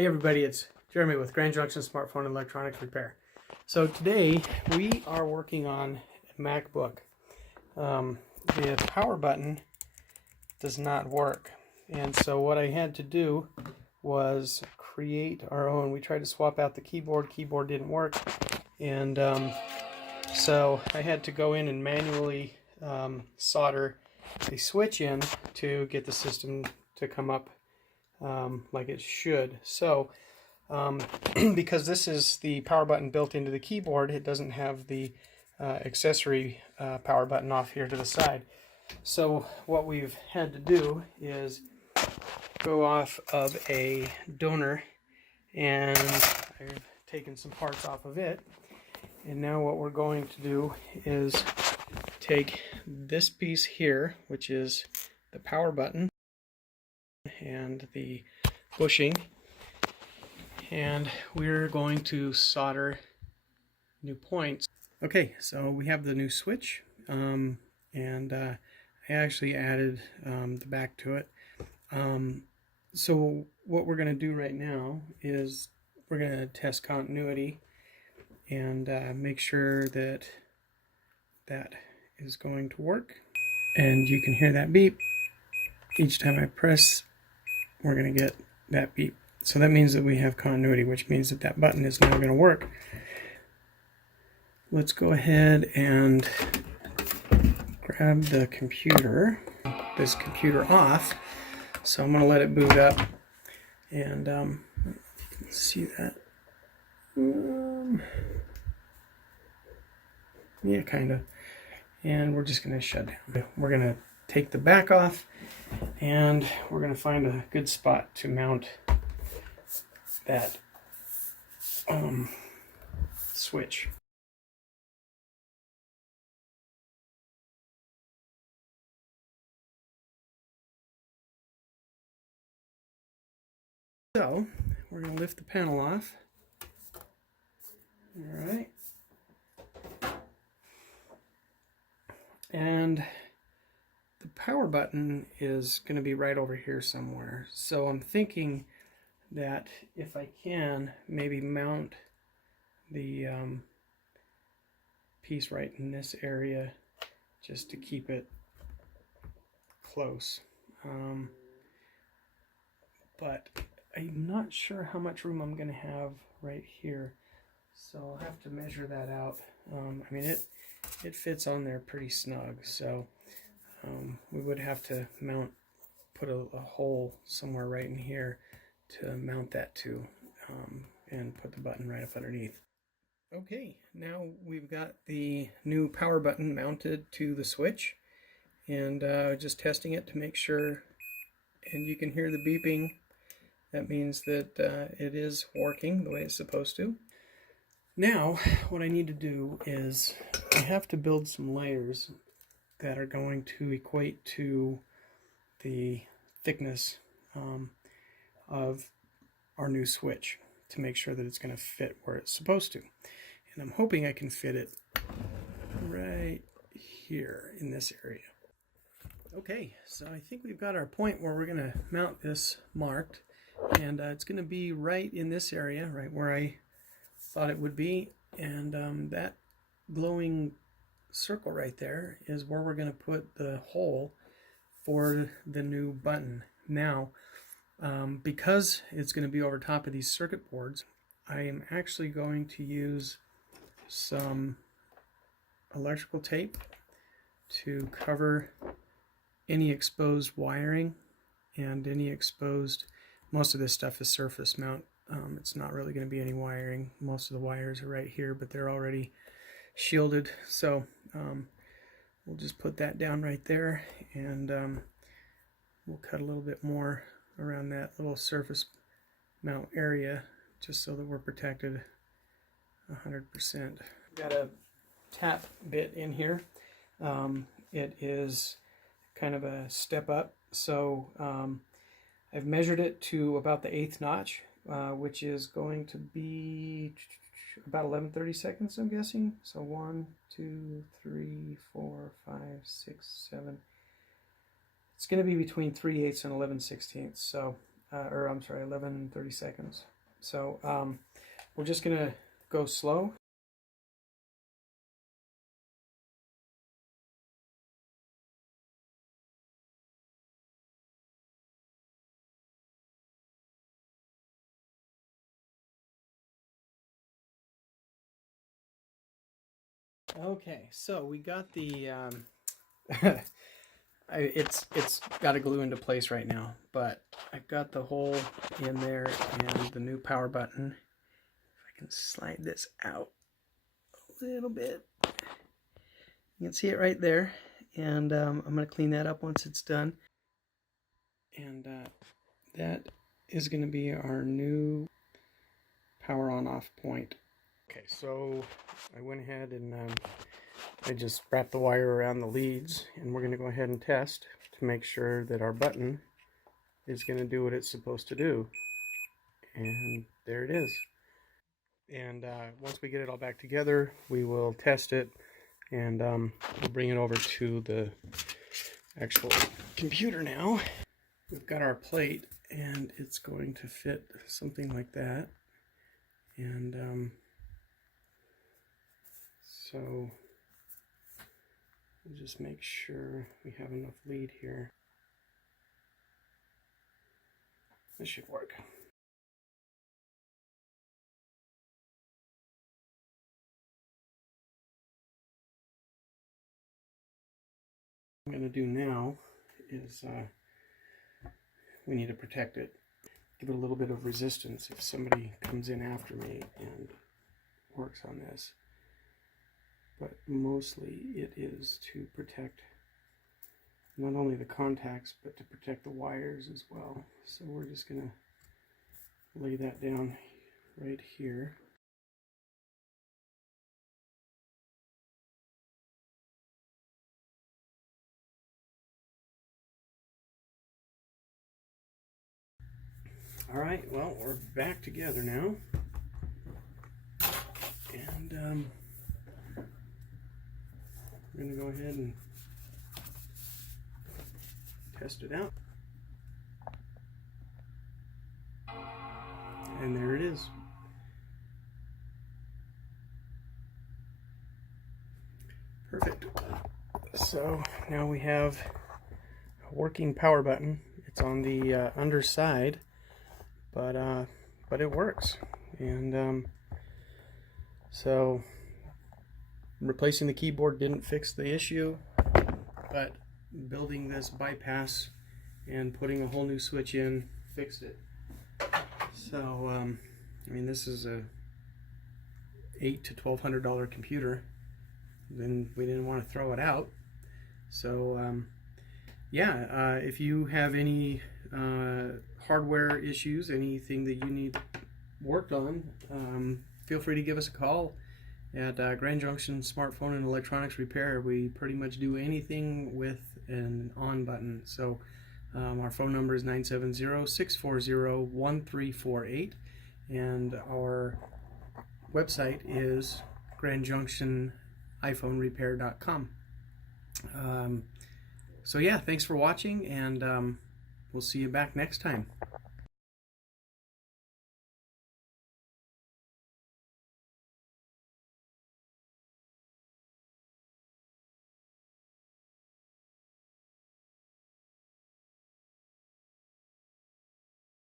Hey everybody, it's Jeremy with Grand Junction Smartphone and Electronics Repair. So today we are working on a MacBook. The power button does not work, and so what I had to do was create our own. We tried to swap out the keyboard didn't work, and so I had to go in and manually solder the switch in to get the system to come up like it should. So because this is the power button built into the keyboard, it doesn't have the accessory power button off here to the side. So what we've had to do is go off of a donor, and I've taken some parts off of it, and now what we're going to do is take this piece here, which is the power button and the bushing, and we're going to solder new points. Okay, so we have the new switch, and I actually added the back to it. So what we're going to do right now is we're going to test continuity and make sure that that is going to work. And you can hear that beep each time I press. We're going to get that beep. So that means that we have continuity, which means that that button is now going to work. Let's go ahead and grab the computer, this computer off. So I'm going to let it boot up, and you can see that. Yeah, kind of. And we're just going to shut down. We're going to take the back off, and we're going to find a good spot to mount that switch. So we're going to lift the panel off. All right. And the power button is going to be right over here somewhere. So I'm thinking that if I can, maybe mount the piece right in this area just to keep it close. But I'm not sure how much room I'm going to have right here. So I'll have to measure that out. I mean, it fits on there pretty snug, so we would have to put a hole somewhere right in here to mount that to, and put the button right up underneath. Okay, now we've got the new power button mounted to the switch, and just testing it to make sure, and you can hear the beeping. That means that it is working the way it's supposed to. Now, what I need to do is I have to build some layers that are going to equate to the thickness of our new switch to make sure that it's going to fit where it's supposed to. And I'm hoping I can fit it right here in this area. Okay, so I think we've got our point where we're going to mount this marked, and it's going to be right in this area, right where I thought it would be, and that glowing circle right there is where we're going to put the hole for the new button. Now, because it's going to be over top of these circuit boards, I am actually going to use some electrical tape to cover any exposed wiring and any exposed, most of this stuff is surface mount. It's not really going to be any wiring. Most of the wires are right here, but they're already shielded. So we'll just put that down right there, and we'll cut a little bit more around that little surface mount area just so that we're protected 100%. Got a tap bit in here. It is kind of a step up. So I've measured it to about the 1/8 notch. Which is going to be about 11/32, I'm guessing. So 1, 2, 3, 4, 5, 6, 7. It's going to be between 3/8 and 11/16. So or I'm sorry, 11:30 seconds. So we're just gonna go slow. Okay, so we got the it's got to glue into place right now, but I've got the hole in there and the new power button. If I can slide this out a little bit, you can see it right there, and I'm going to clean that up once it's done. And that is going to be our new power on off point. Okay, so I went ahead and I just wrapped the wire around the leads, and we're going to go ahead and test to make sure that our button is going to do what it's supposed to do. And there it is. And once we get it all back together, we will test it, and we'll bring it over to the actual computer now. We've got our plate, and it's going to fit something like that. And so we'll just make sure we have enough lead here. This should work. What I'm going to do now is we need to protect it. Give it a little bit of resistance if somebody comes in after me and works on this. But mostly it is to protect not only the contacts, but to protect the wires as well. So we're just going to lay that down right here. All right, well, we're back together now. And we're going to go ahead and test it out. And there it is. Perfect. So now we have a working power button. It's on the underside, but it works. And so replacing the keyboard didn't fix the issue, but building this bypass and putting a whole new switch in fixed it. So I mean, this is a $800 to $1,200 computer. Then we didn't want to throw it out. So yeah, if you have any hardware issues, anything that you need worked on, feel free to give us a call at Grand Junction Smartphone and Electronics Repair. We pretty much do anything with an on button. So our phone number is 970-640-1348, and our website is grandjunctioniPhoneRepair.com. So yeah, thanks for watching, and we'll see you back next time.